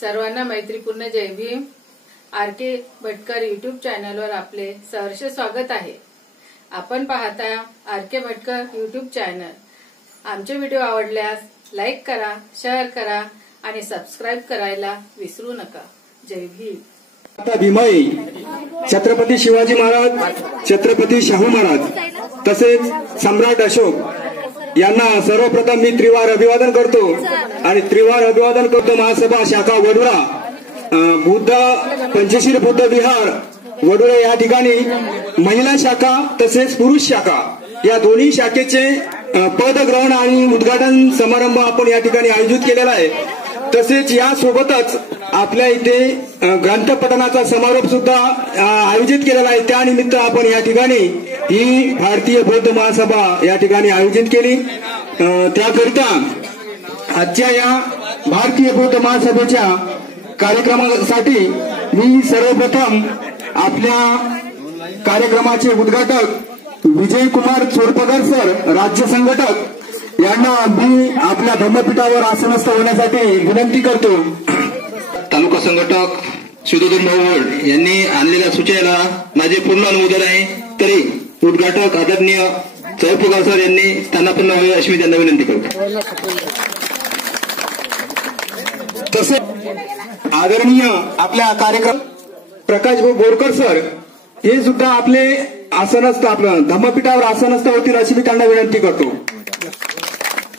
सर्वांना मैत्रीपूर्ण जय Bhim. RK. Bhatkar YouTube चॅनलवर आपले सहर्ष स्वागत आहे। आपण पाहता आर.के. Bhatkar YouTube channel. आमचे व्हिडिओ आवडल्यास लाईक करा, शेअर करा आणि सबस्क्राइब करायला विसरू नका। जय भीम। आता भीमाई छत्रपती शिवाजी महाराज, छत्रपती शाहू महाराज तसेच सम्राट अशोक यांना सर्वप्रथम मी त्रिवार अभिवादन करतो आणि त्रिवार अभिवादन करतो महासभा शाखा वडुरा बुद्ध पंचशील बुद्ध विहार वडुरा या ठिकाणी महिला शाखा तसेच पुरुष शाखा या दोन्ही शाखेचे पदग्रहण आणि उद्घाटन समारंभ आपण या ठिकाणी आयोजित केलेला आहे। तसेच या सोबतच आपल्या इथे ग्रंथपठणाचा समारोप सुद्धा आयोजित केलेला आहे। त्यानिमित्त आपण या ठिकाणी ही भारतीय बौद्ध महासभा या ठिकाणी आयोजित केली। त्याकरिता आजच्या या भारतीय बौद्ध महासभेच्या कार्यक्रमासाठी मी सर्वप्रथम आपल्या कार्यक्रमाचे उद्घाटक विजय कुमार चोरपगार सर, राज्य संघटक यांना मी आपल्या धम्मपीठावर आसनस्थ होण्यासाठी विनंती करतो। तालुका संघटक सुधोधन भाऊ यांनी आणलेल्या सूचनेला माझे पूर्ण अनुमोदन आहे। तरी उद्घाटक आदरणीय चोरपगार सर यांनी त्यांना पण अशी मी त्यांना विनंती करतो। तसेच आदरणीय आपल्या कार्यक्रम प्रकाश भाऊ बोरकर सर हे सुद्धा आपले आसनस्थ आपलं धम्मपीठावर आसनस्थ होतील अशी मी त्यांना विनंती करतो।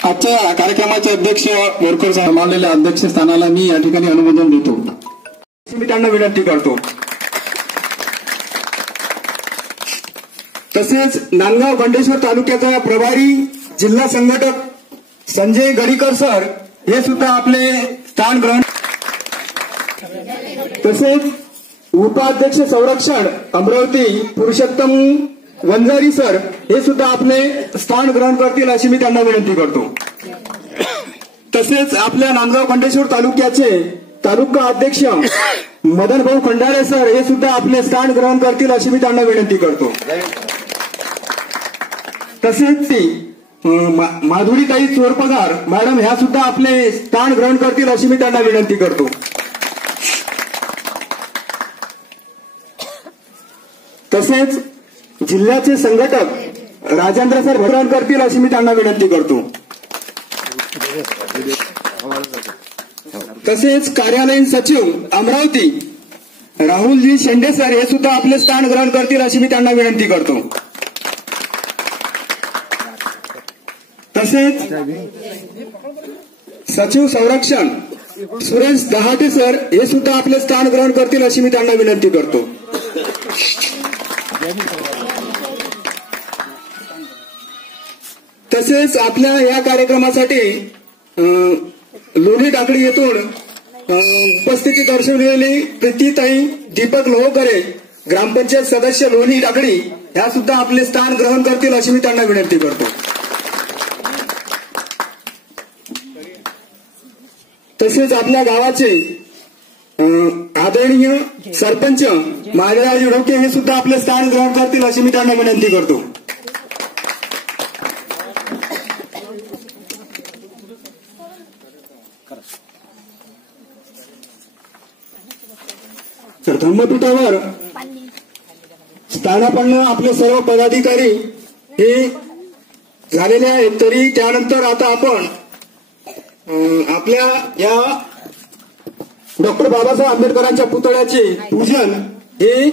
आजच्या कार्यक्रमाचे अध्यक्ष बोरकर साहेब मानलेल्या अध्यक्षस्थानाला मी या ठिकाणी अनुमोदन देतो मी त्यांना विनंती करतो। तसेच नांदगाव गंडेश्वर तालुक्याचा प्रभारी जिल्हा संघटक संजय गडीकर सर हे सुद्धा आपले स्थान ग्रहण, तसेच उपाध्यक्ष संरक्षण अमरावती पुरुषोत्तम वंजारी सर हे सुद्धा आपले स्थान ग्रहण करतील अशी मी त्यांना विनंती करतो। तसेच आपल्या नांदगाव गंडेश्वर तालुक्याचे तालुका अध्यक्ष मदन भाऊ खंडारे सर हे सुद्धा आपले स्थान ग्रहण करतील अशी मी त्यांना विनंती करतो। तसेच ती माधुरीताई चोरपगार मॅडम ह्या सुद्धा आपले स्थान ग्रहण करतील अशी मी त्यांना विनंती करतो। तसेच जिल्ह्याचे संघटक राजेंद्र सर ग्रहण करतील अशी मी त्यांना विनंती करतो। तसेच कार्यालयीन सचिव अमरावती राहुलजी शेंडे सर हे सुद्धा आपले स्थान ग्रहण करतील अशी मी त्यांना विनंती करतो। तसेच सचिव संरक्षण सुरेश दहाटे सर हे सुद्धा आपले स्थान ग्रहण करतील अशी मी त्यांना विनंती करतो। तसेच आपल्या या कार्यक्रमासाठी लोणी टाकळी येथून उपस्थिती दर्शवलेली प्रीतीताई दीपक लोहकरे ग्रामपंचायत सदस्य लोणी टाकळी ह्या सुद्धा आपले स्थान ग्रहण करतील अशी मी त्यांना विनंती करतो। तसेच आपल्या गावाचे आदरणीय सरपंच महाराज ढोके हे सुद्धा आपले स्थान ग्रहण करतील अशी मी त्यांना विनंती करतो। तर धम्मपीठावर स्थानापन्न आपले सर्व पदाधिकारी हे झालेले आहेत। तरी त्यानंतर आता आपण आपल्या या डॉक्टर बाबासाहेब आंबेडकरांच्या पुतळ्याचे पूजन हे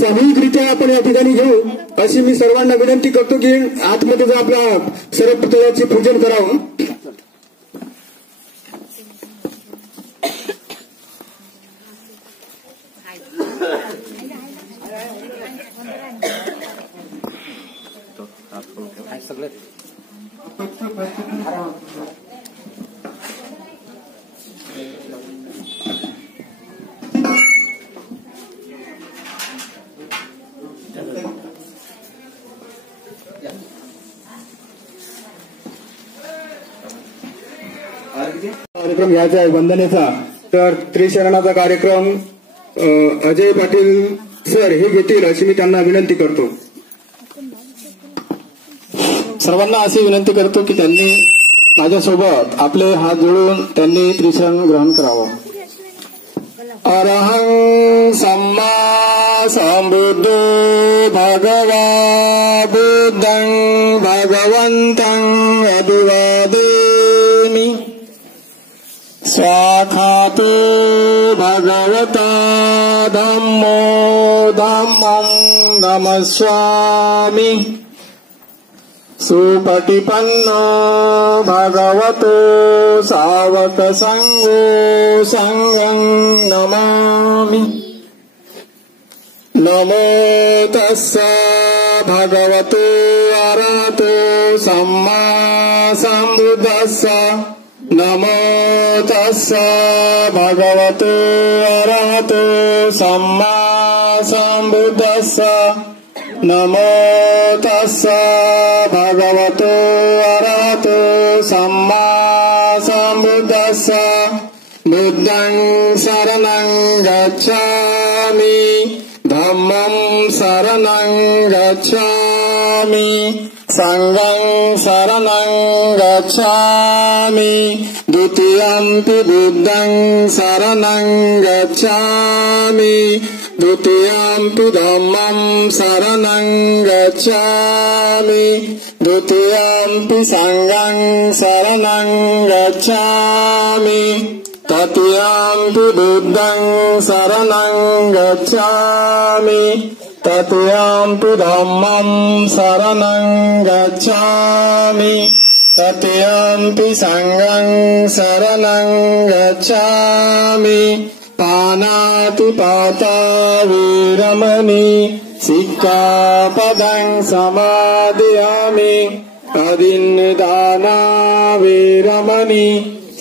सामूहिकरित्या आपण या ठिकाणी घेऊ अशी मी सर्वांना विनंती करतो की आतमध्ये जर आपल्या सर्व पुतळ्याचे पूजन करावं। कार्यक्रम घ्यायचा आहे वंदनेचा, तर त्रिशरणाचा कार्यक्रम अजय पाटील सर हे घेतील अशी मी त्यांना विनंती करतो। सर्वांना अशी विनंती करतो की त्यांनी माझ्यासोबत आपले हात जोडून त्यांनी त्रिशरण ग्रहण करावं। अरहं सम्मा सम्बुद्धो भगवा बुद्धं भगवन्तं अभिवादेमि। स्वाखातो भगवता धम्मो धम्मं नमस्वामि। सुपटिपन्नो भगवतो सावक संघो संघं नमामि। नमो तस्स भगवतो अरहतो सम्मा सम्बुद्धस्स। नमो तस्स भगवतो अरहतो सम्मा सम्बुद्धस्स। नमो तस्स भगवतो अरहतो सम्मा सम्बुद्धस्स। बुद्धं शरणं गच्छामि धम्मं शरणं गच्छामि संघं शरणं गच्छामि। द्वितीयंपि बुद्धं शरणं गच्छामि द्वितीयंपि धम्मं शरणं गच्छामि द्वितीयंपि संघं शरणं गच्छामि तृतीयंपि बुद्धं शरणं गच्छामि तृतीयंपि धम्मं शरणं गच्छामि तृतीयंपि संघं शरणं गच्छामि। पानातिपाता वीरमणि सिक्खापदं समादयामि। अदिन्नदाना वीरमणि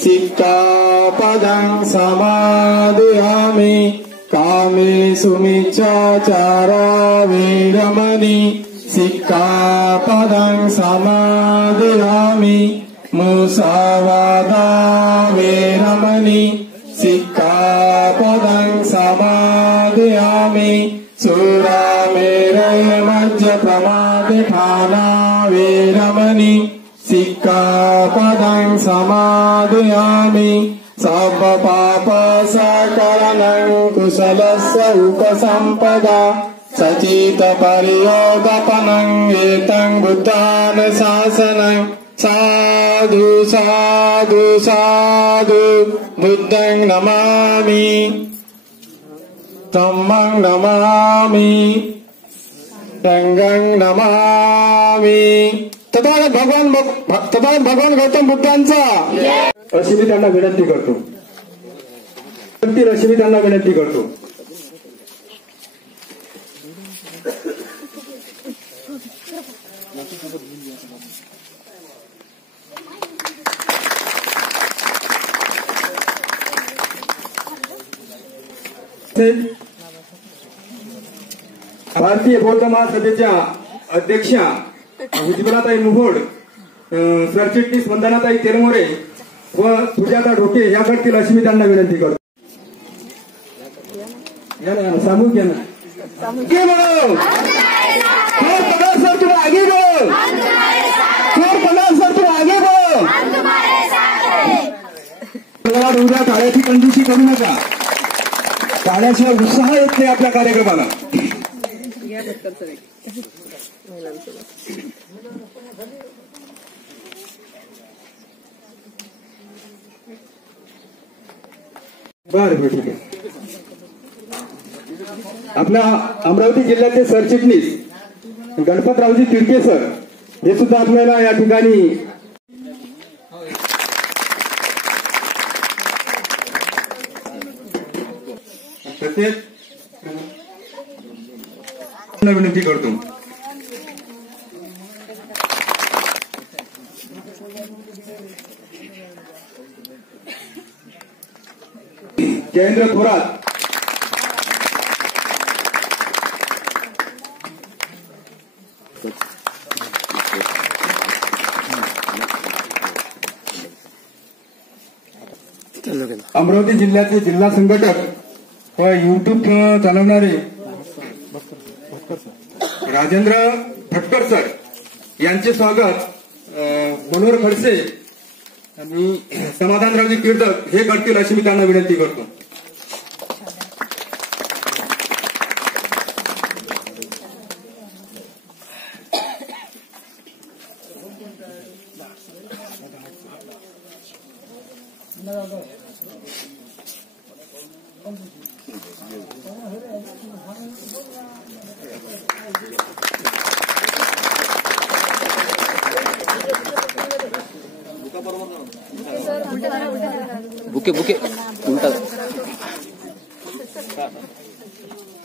सिक्खापदं समादयामि। कामेषु मिच्छाचारा वीरमणि सिक्खापदं समादयामि। मुसावादा वीरमणि सिक्खापदं समादयामि। सुरामेरय मज्जप्रमादपाना वीरमणि सिक्खापदं समादयामि। सर्वपापसकलनं कुशलस्य उपसम्पदा सचितपरियोगपनं एतं बुद्धानुशासनं। साधु साधु साधु बुद्धं नमामि धम्मं नमामि संघं नमामि। तथागत भगवान गौतम बुद्धांचा अशी मी त्यांना विनंती करतो भारतीय बौद्ध महासभेच्या अध्यक्षा उज्ज्वलाताई मोहोड, सरचिटणीस वंदनाताई तेलमोरे व सुजाता ढोके या करतील अशी मी त्यांना विनंती करतो। सामूहिक या ना सर तुम आगे बढ़ो सर तुम आगे बढ़ो। उद्या टाळ्याची कंजूसी करू नका, टाळ्याशिवाय उत्साह येत नाही आपल्या कार्यक्रमाला। बरं ठीक आहे। आपल्या अमरावती जिल्ह्याचे सरचिटणीस गणपतरावजी तिडके सर हे सुद्धा आपल्याला या ठिकाणी तसेच विनंती करतो। जयेंद्र थोरात, अमरावती जिल्ह्याचे जिल्हा संघटक व युट्यूब चालवणारे राजेंद्र भटकर सर यांचे स्वागत मनोहर खडसे आणि समाधानरावजी कीर्तक हे करतील अशी मी त्यांना विनंती करतो।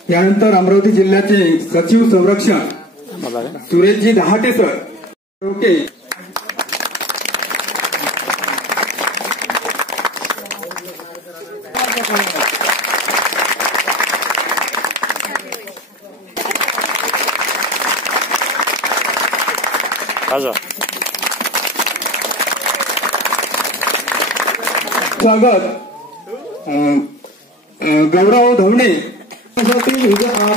यानंतर अमरावती जिल्ह्याचे सचिव संरक्षण सुरेशजी दहाटे सर. ओके. स्वागत गौरव धवणे.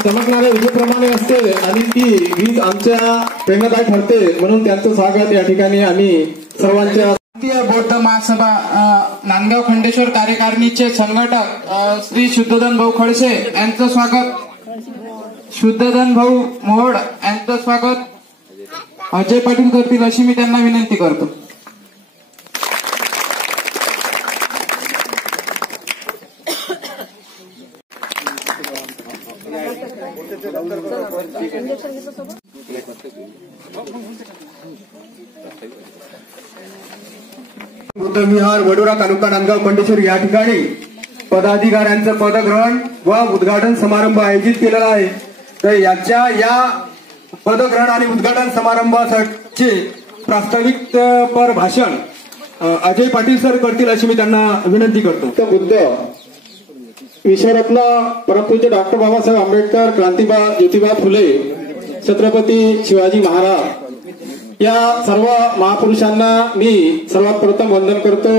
चमकणाऱ्या विजेप्रमाणे असते आणि ती वीज आमच्या प्रेरणादायी ठरते, म्हणून त्यांचं स्वागत या ठिकाणी आम्ही सर्वांच्या भारतीय बौद्ध महासभा नांदगाव खंडेश्वर कार्यकारिणीचे संघटक श्री शुद्धोधन भाऊ खडसे यांचं स्वागत, शुद्धोधन भाऊ मोहोड यांचं स्वागत अजय पाटील करतील अशी मी त्यांना विनंती करतो. बुद्धविहार वडोरा तालुका नांदगाव खंडेश्वर या ठिकाणी पदाधिकाऱ्यांचं पदग्रहण व उद्घाटन समारंभ आयोजित केलेला आहे. तर या पदग्रहण आणि उद्घाटन समारंभाचे प्रास्ताविक पर भाषण अजय पाटील सर करतील अशी मी त्यांना विनंती करतो. बुद्ध विश्वरत्न परमपूज्य डॉक्टर बाबासाहेब आंबेडकर, क्रांतीबा ज्योतिबा फुले, छत्रपती शिवाजी महाराज या सर्व महापुरुषांना मी सर्वात प्रथम वंदन करतो.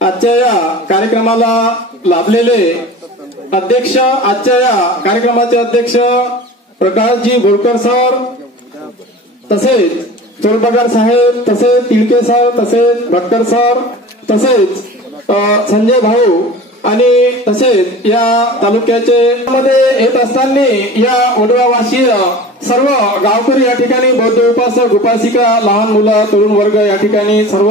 आजच्या या कार्यक्रमाला लाभलेले अध्यक्ष, आजच्या या कार्यक्रमाचे अध्यक्ष प्रकाशजी बोरकर सर, तसेच चोरपगार साहेब, तसेच तिळके सर, तसेच भटकर सर, तसेच संजय भाऊ आणि तसेच या तालुक्याचे मध्ये येत असताना या वडवावासीय सर्व गावकरी या ठिकाणी बौद्ध उपासक, उपासिका, लहान मुलं, तरुण वर्ग या ठिकाणी सर्व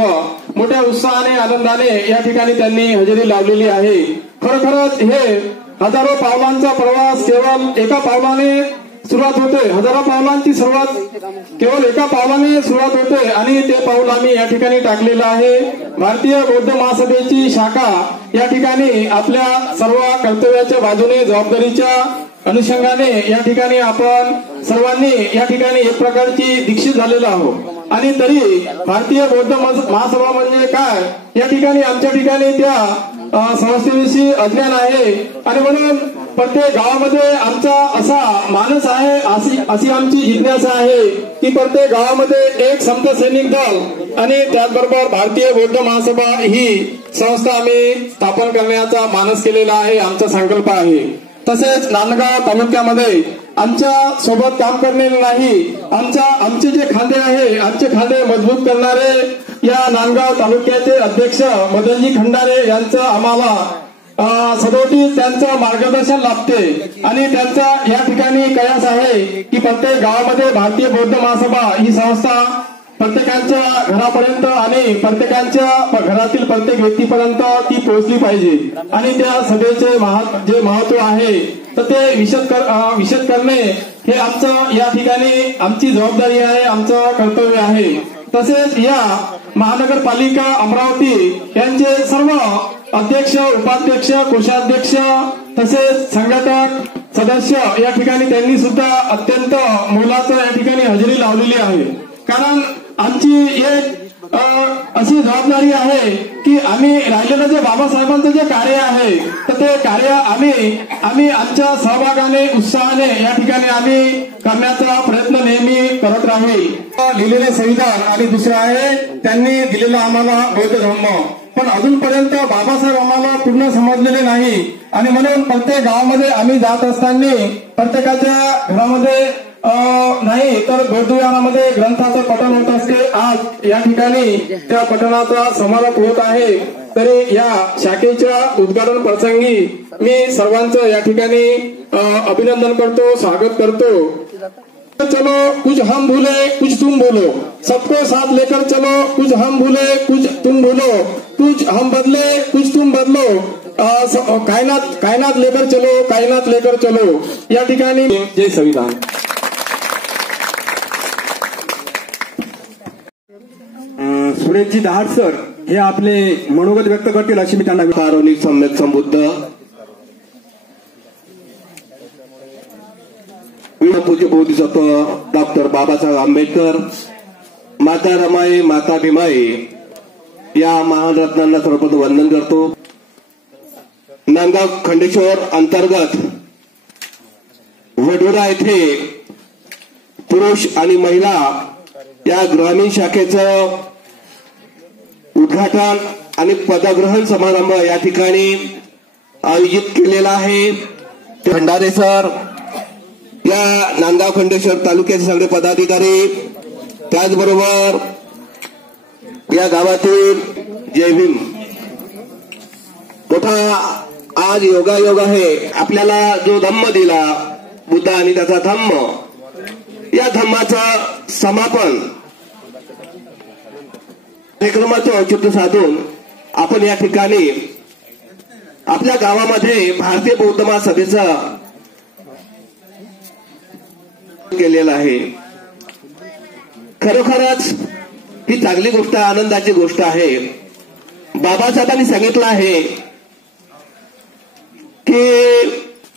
मोठ्या उत्साहाने, आनंदाने या ठिकाणी त्यांनी हजेरी लावलेली आहे. खरोखरच हे हजारो पावलांचा प्रवास केवळ एका पावलाने सुरुवात होते. हजारो पावलांची सुरुवात केवळ एका पावलाने सुरुवात होते आणि ते पाऊल आम्ही या ठिकाणी टाकलेलं आहे. भारतीय बौद्ध महासभेची शाखा या ठिकाणी आपल्या सर्व कर्तव्याच्या बाजूने, जबाबदारीच्या अनुषंगाने या ठिकाणी आपण सर्वांनी या ठिकाणी एक प्रकारची दीक्षित झालेलो आहोत. आणि तरी भारतीय बौद्ध महासभा म्हणजे काय या ठिकाणी आमच्या ठिकाणी त्या संस्थेविषयी अज्ञान आहे. आणि म्हणून प्रत्येक गावामध्ये आमचा असा मानस आहे, अशी आमची जिज्ञासा आहे की प्रत्येक गावामध्ये एक समता सैनिक दल आणि त्याचबरोबर भारतीय बौद्ध महासभा ही संस्था आम्ही स्थापन करण्याचा मानस केलेला आहे, आमचा संकल्प आहे. तसेच नांदगाव तालुक्यामध्ये आमच्या सोबत काम करणारे नाही, आमचे जे खांदे आहे, आमचे खांदे मजबूत करणारे या नांदगाव तालुक्याचे अध्यक्ष मदनजी खंडारे यांचं आम्हाला सदोटी त्यांचं मार्गदर्शन लाभते. आणि त्यांचा या ठिकाणी कयास आहे की प्रत्येक गावामध्ये भारतीय बौद्ध महासभा ही संस्था प्रत्येकाच्या घरापर्यंत आणि प्रत्येकाच्या घरातील प्रत्येक व्यक्तीपर्यंत ती पोहोचली पाहिजे. आणि त्या सभेचे जे महत्व आहे तर ते विशद करणे हे आमचं या ठिकाणी आमची जबाबदारी आहे, आमचं कर्तव्य आहे. तसेच या महानगरपालिका अमरावती यांचे सर्व अध्यक्ष, उपाध्यक्ष, कोषाध्यक्ष तसेच संघटक सदस्य या ठिकाणी त्यांनी सुद्धा अत्यंत मोलाचं या ठिकाणी हजेरी लावलेली आहे. कारण आमची एक अशी जबाबदारी आहे की आम्ही राहिलेलं जे बाबासाहेबांचं जे कार्य आहे तर ते कार्य आम्ही आमच्या सहभागाने, उत्साहाने या ठिकाणी आम्ही करण्याचा प्रयत्न नेहमी करत राहील. लिहिलेले संविधान आणि दुसरे आहे त्यांनी दिलेला आम्हाला बौद्ध धर्म, पण अजूनपर्यंत बाबासाहेब आम्हाला पूर्ण समजलेले नाही. आणि म्हणून प्रत्येक गावामध्ये आम्ही जात असताना प्रत्येकाच्या घरामध्ये नाही तर बौद्धविहारामध्ये ग्रंथाचं पठण होत असते. आज या ठिकाणी त्या पठणाचा समारोप होत आहे. तरी या शाखेच्या उद्घाटन प्रसंगी मी सर्वांचं या ठिकाणी अभिनंदन करतो, स्वागत करतो. चलो कुछ हम भूले कुछ तुम बोलो, सबको साथ लेकर चलो, कुछ हम भूले कुछ तुम भूलो, कुछ हम बदले कुछ तुम बदलो, कायनात लेकर चलो, कायनात लेकर चलो. या ठिकाणी जय संविधान. सुरेशजी दहाड सर हे आपले मनोगत व्यक्त करतील अशी मी त्यांना सार्वजनिक सम्यक संबुद्ध पूज्य बोधिसत्व डॉक्टर बाबासाहेब आंबेडकर, माता रमाई माता भीमाई या महान रत्नांना सर्वप्रथम वंदन करतो. नांदगाव खंडेश्वर अंतर्गत वडोरा येथे पुरुष आणि महिला या ग्रामीण शाखेचं उद्घाटन आणि पदग्रहण समारंभ या ठिकाणी आयोजित केलेला आहे. भंडारे सर, या नांदगाव खंडेश्वर तालुक्याचे सगळे पदाधिकारी, त्याचबरोबर या गावातील जय भीम. मोठा आज योगायोग आहे. आपल्याला जो धम्म दिला बुद्ध आणि त्याचा धम्म, या धम्माचं समापन कार्यक्रमाचं औचित्य साधून आपण या ठिकाणी आपल्या गावामध्ये भारतीय बौद्ध महासभेचं केलेलं आहे. खरोखरच ही चांगली गोष्ट, आनंदाची गोष्ट आहे. बाबासाहेबांनी सांगितलं आहे की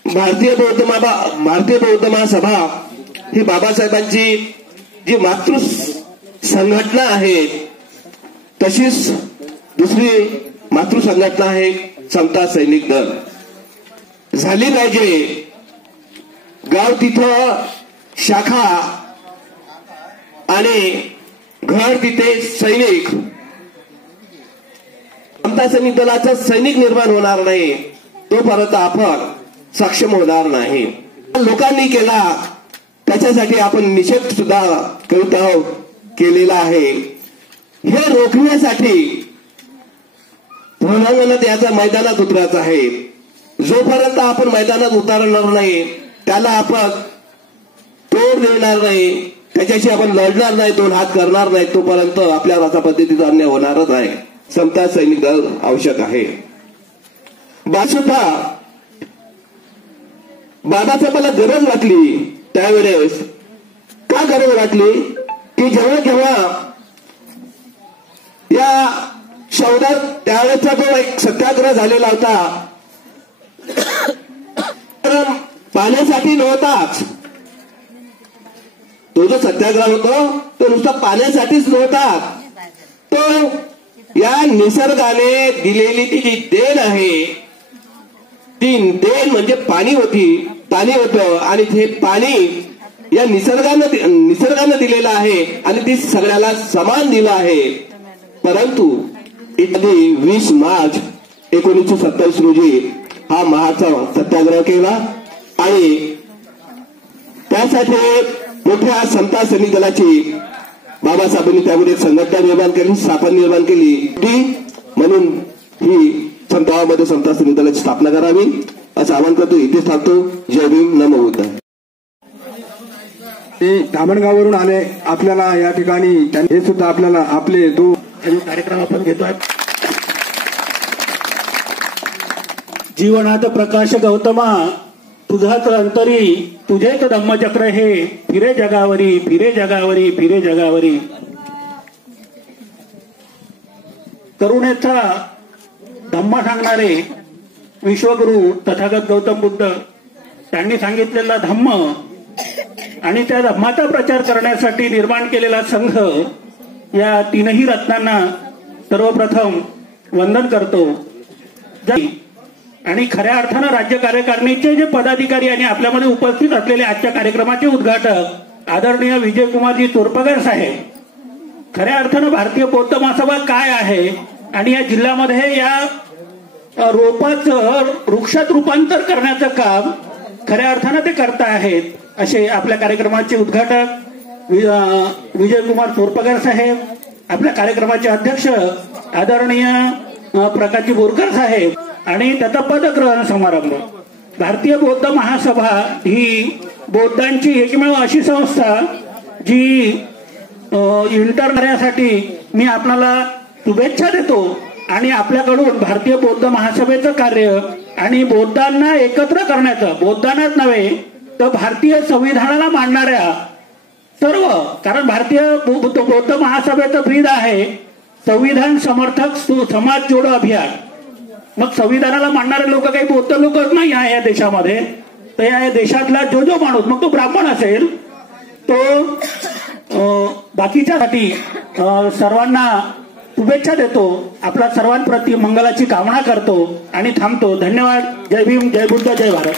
भारतीय बौद्ध महासभा ही बाबासाहेबांची जी मातृ संघटना आहे तशीच दुसरी मातृ संघटना आहे समता सैनिक दल झाली पाहिजे. गाव तिथं शाखा आणि घर तिथे सैनिक. समता सैनिक दलाचं सैनिक निर्माण होणार नाही तोपर्यंत आपण सक्षम होणार नाही. लोकांनी केला त्याच्यासाठी आपण निषेध सुद्धा करीत आहोत, केलेला आहे. हे रोखण्यासाठी रणांगणात याचा मैदानात उतरायचं आहे. जोपर्यंत आपण मैदानात उतरणार नाही त्याला आपण तोड देणार नाही, त्याच्याशी आपण लढणार नाही, दोन हात करणार नाही, तोपर्यंत आपल्याला अशा पद्धतीचा अन्याय होणारच आहे. समता सैनिक दल आवश्यक आहे. बाबासाहेबांना गरज वाटली त्यावेळेस. का गरज वाटली की जेव्हा या शहरात त्यावेळेचा जो एक सत्याग्रह झालेला होता, पाण्यासाठी नव्हताच. तो जो सत्याग्रह होता तो नुसता पाण्यासाठीच नव्हता, तो या निसर्गाने दिलेली ती जी देण आहे ती देण म्हणजे पाणी होतं आणि ते पाणी या निसर्गानं दिलेलं आहे आणि ती सगळ्याला समान दिलं आहे. परंतु 20 मार्च 1927 रोजी हा महाचा सत्याग्रह केला आणि त्यासाठी मोठ्या समता सैनिक दलाची बाबासाहेबांनी त्यामध्ये एक संघटना निर्माण केली, स्थापना निर्माण केली ती म्हणून ही गावामध्ये समता सैनिक दलाची स्थापना करावी असं आवाहन करतो. इथेच थांबतो. जय भीम, नमो बुद्ध. ते धामणगाववरून आले आपल्याला या ठिकाणी, हे सुद्धा आपल्याला आपले दो कार्यक्रम आपण घेतोय. जीवनात प्रकाश गौतमा तुझाच अंतरी, तुझेच धम्मचक्र हे फिरे जगावरी, फिरे जगावरी, फिरे जगावरी. करुणेचा धम्म सांगणारे विश्वगुरु तथागत गौतम बुद्ध त्यांनी सांगितलेला धम्म आणि त्या धम्माचा प्रचार करण्यासाठी निर्माण केलेला संघ, या तीनही रत्नांना सर्वप्रथम वंदन करतो. आणि खऱ्या अर्थानं राज्य कार्यकारिणीचे जे पदाधिकारी आणि आपल्यामध्ये उपस्थित असलेले आजच्या कार्यक्रमाचे उद्घाटक आदरणीय विजयकुमारजी तोरपगर साहेब, खऱ्या अर्थानं भारतीय बौद्ध महासभा काय आहे आणि या जिल्ह्यामध्ये या रोपाचं वृक्षात रूपांतर करण्याचं काम खऱ्या अर्थानं ते करता आहेत, असे आपल्या कार्यक्रमाचे उद्घाटक विजयकुमार तोरपगर साहेब, आपल्या कार्यक्रमाचे अध्यक्ष आदरणीय प्रकाशजी बोरकर साहेब आणि त्याचा पदग्रहण समारंभ. भारतीय बौद्ध महासभा ही बौद्धांची एकमेव अशी संस्था जी इंटरनेटसाठी मी आपल्याला शुभेच्छा देतो आणि आपल्याकडून भारतीय बौद्ध महासभेचं कार्य आणि बौद्धांना एकत्र करण्याचं, बौद्धांनाच नव्हे तर भारतीय संविधानाला मानणाऱ्या सर्व, कारण भारतीय बौद्ध महासभेचं ब्रीद आहे संविधान समर्थक समाज जोडो अभियान. मग संविधानाला मानणारे लोक काही बौद्ध लोकच नाही आहे या देशामध्ये. तर या देशातला जो माणूस, मग तो ब्राह्मण असेल, तो बाकीच्यासाठी सर्वांना शुभेच्छा देतो, आपल्या सर्वांप्रती मंगलाची कामना करतो आणि थांबतो. धन्यवाद. जय भीम, जय बुद्ध, जय भारत.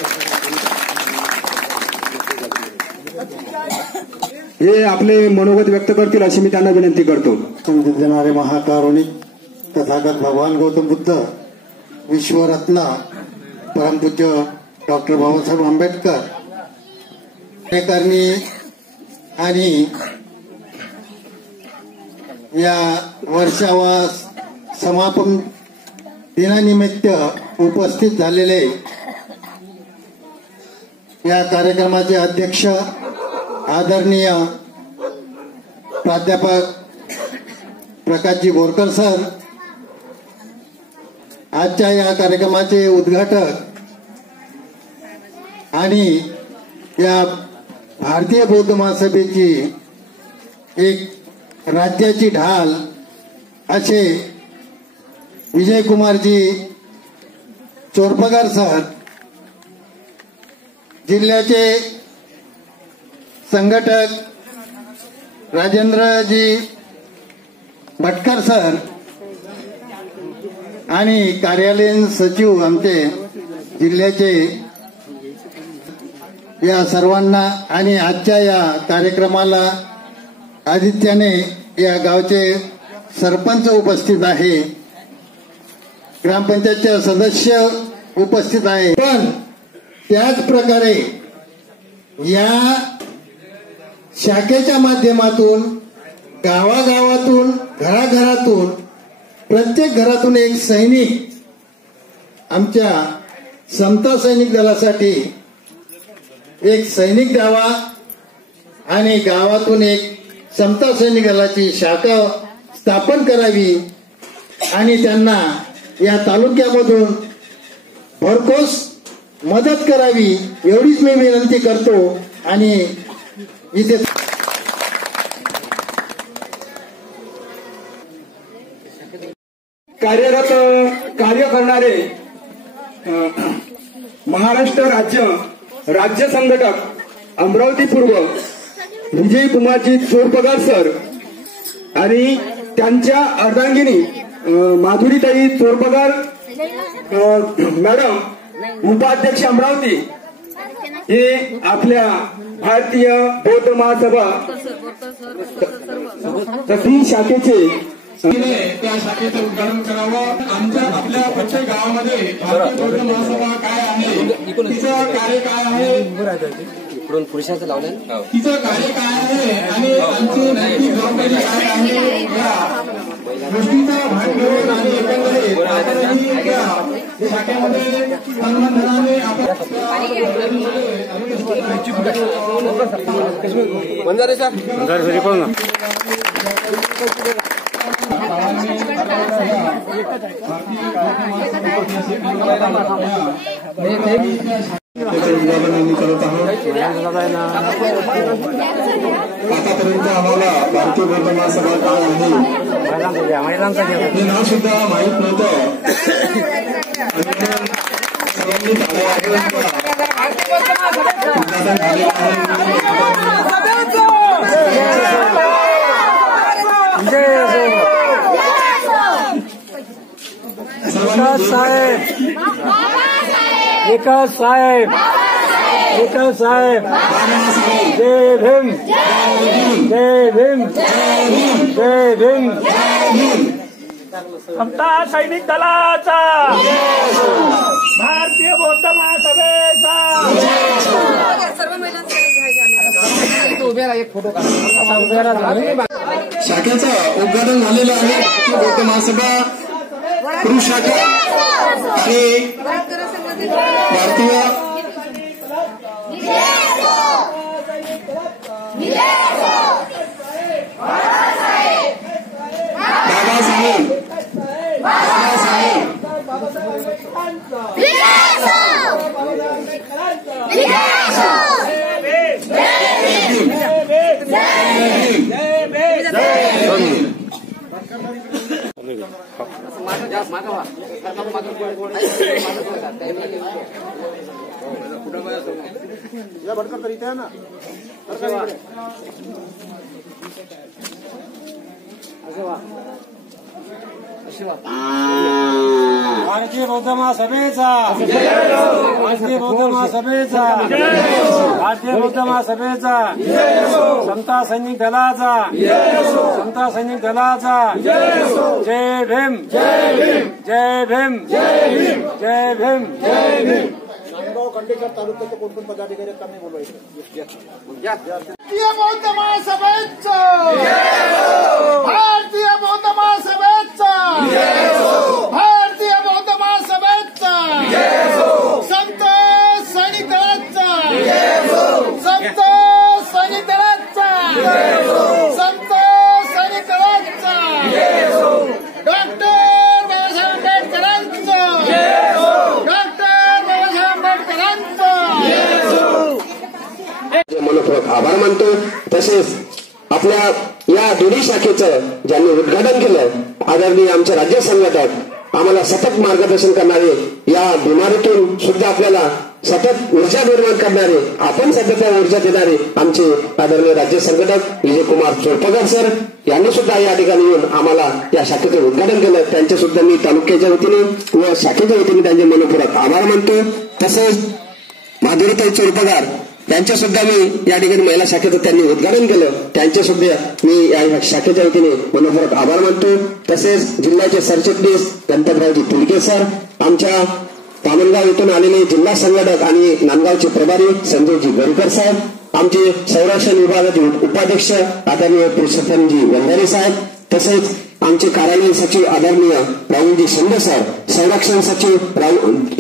हे आपले मनोगत व्यक्त करतील अशी मी त्यांना विनंती करतो. देणारे महाकारुणिक तथागत भगवान गौतम बुद्ध, विश्वरत्न परमपूज्य डॉक्टर बाबासाहेब आंबेडकर कार्यकारिणी आणि या वर्षावा समापन दिनानिमित्त उपस्थित झालेले या कार्यक्रमाचे अध्यक्ष आदरणीय प्राध्यापक प्रकाशजी बोरकर सर, आजच्या या कार्यक्रमाचे उद्घाटक आणि या भारतीय बौद्ध महासभेची एक राज्याची ढाल असे विजयकुमारजी चोरपगार सर, जिल्ह्याचे संघटक राजेंद्रजी भटकर सर आणि कार्यालयीन सचिव आमचे जिल्ह्याचे, या सर्वांना आणि आजच्या या कार्यक्रमाला आदित्याने या गावचे सरपंच उपस्थित आहे, ग्रामपंचायतचे सदस्य उपस्थित आहे. पण त्याच प्रकारे या शाखेच्या माध्यमातून गावागावातून, घराघरातून, प्रत्येक घरातून एक सैनिक आमच्या समता सैनिक दलासाठी एक सैनिक द्यावा आणि गावातून एक समता सैनिक दलाची शाखा स्थापन करावी आणि त्यांना या तालुक्यामधून भरघोस मदत करावी एवढीच मी विनंती करतो. आणि इथे कार्यरत कार्य करणारे महाराष्ट्र राज्य संघटक अमरावती पूर्व विजय कुमारजी चोरपगार सर आणि त्यांच्या अर्धांगिनी माधुरीताई चोरपगार मॅडम, उपाध्यक्ष अमरावती, हे आपल्या भारतीय बौद्ध महासभा तथी शाखेचे त्या शाखेचं उद्घाटन करावं. आपल्या प्रत्येक गावामध्ये भारतीय बौद्ध महासभा काय आहे, तिचं कार्य काय आहे, पुरुषाचं लावलं, तिचं कार्य काय आहे आणि आमची नैतिक जबाबदारी काय आहे, या गोष्टीचा भाग घेऊन आणि एकंदरीत आपणही त्या शाखेमध्ये सन्मानधनाने बंजारे सर आतापर्यंत आम्हाला भारतीय बौद्ध महासभा काय आहे हे नाव सुद्धा माहीत नव्हतं. विकास साहेब जय भीम, जय भीम, जय भीम. समता सैनिक दलाचा, भारतीय बौद्ध महासभेचा. शाखेचं उद्घाटन झालेलं आहे. भारतीय बौद्ध महासभा पुरुष शाखा हे भारतीय भारतीय बौद्ध महासभेचा, भारतीय बौद्ध महासभेचा, भारतीय बौद्ध महासभेचा, समता सैनिक दलाचा, समता सैनिक दलाचा, जय भीम, जय भीम, जय भीम, जय भीम, जय भीम, जय भीम. नांदगाव खंडेश्वर तालुक्याचे कोण पदाधिकारी आहेत त्यांनी बोलवायचं. भारतीय बौद्ध महासभेचा, भारतीय बौद्ध महासभेचा, भारतीय बौद्ध महासभेचा, संत सैनिक दलाचा, संत सैनिक दलाचा, संत सैनिक दलाचा, डॉक्टर बाबासाहेब आंबेडकरांचा, डॉक्टर बाबासाहेब आंबेडकरांचा मनपूर्वक आभार मानतो. तसेच आपल्या या दोन्ही शाखेचं ज्यांनी उद्घाटन केलं आदरणीय आमचे राज्य संघटक आम्हाला सतत मार्गदर्शन करणारे, या बिमारीतून सुद्धा आपल्याला सतत ऊर्जा निर्माण करणारे, आपण सतत त्या ऊर्जा देणारे आमचे आदरणीय राज्य संघटक विजयकुमार चोरपगार सर यांनी सुद्धा या ठिकाणी येऊन आम्हाला या शाखेचं उद्घाटन केलं. त्यांचे सुद्धा मी तालुक्याच्या वतीने व शाखेच्या वतीने त्यांचे मनपूर्वक आभार मानतो. तसेच माधुरीताई चोरपगार त्यांच्या सुद्धा मी या ठिकाणी महिला शाखेचं त्यांनी उद्घाटन केलं, त्यांचे सुद्धा मी या शाखेच्या वतीने मनपूर्वक आभार मानतो. तसेच जिल्ह्याचे सरचिटणीस गणपतरावजी तुलके सर, आमच्या तामणगाव येथून आलेले जिल्हा संघटक आणि नांदगावचे प्रभारी संजयजी गडकर साहेब, आमचे संरक्षण विभागाचे उपाध्यक्ष आदरणीय पुरुषोत्तमजी वंजारी साहेब, तसेच आमचे कार्यालयीन सचिव आदरणीय राहुलजी शिंदे सर, संरक्षण सचिव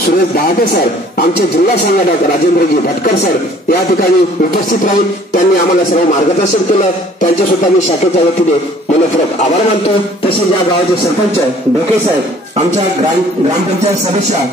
सुरेश दहाटे सर, आमचे जिल्हा संघटक राजेंद्रजी भटकर सर या ठिकाणी उपस्थित राहील. त्यांनी आम्हाला सर्व मार्गदर्शन केलं, त्यांचे सुद्धा मी शाखेच्या वतीने मनपूर्वक आभार मानतो. तसेच या गावाचे सरपंच डोके साहेब, आमच्या ग्रामपंचायत सदस्य